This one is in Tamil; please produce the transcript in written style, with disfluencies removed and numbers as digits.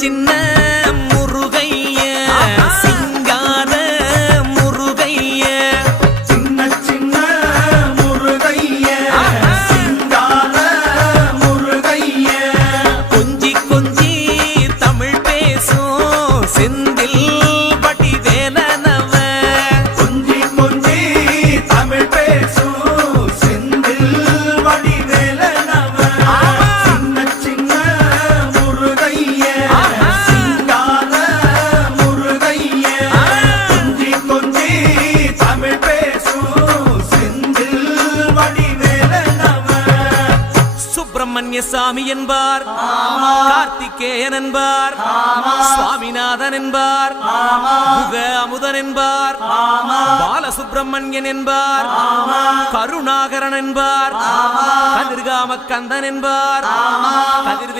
சின்ன முருகைய சிங்கார முருகைய சின்ன சின்ன முருகைய சிங்கார முருகைய கொஞ்சி கொஞ்சி தமிழ் பேசும் செந்தில் வடிவேலனவ கொஞ்சி கொஞ்சி தமிழ் பேசும் செந்தில் வடிவேலனவ சின்ன சின்ன முருகைய சிங்கார முருகைய கொஞ்சி கொஞ்சி தமிழ் பேசும் செந்தில் வடிவேலனவ சுப்பிரமணிய சாமி என்பார், கார்த்திகேயன் என்பார், சுவாமிநாதன் என்பார், முக அமுதன் என்பார், பாலசுப்பிரமணியன் என்பார், கருணாகரன் என்பார், கதிர்காம கந்தன் என்பார், கதிர்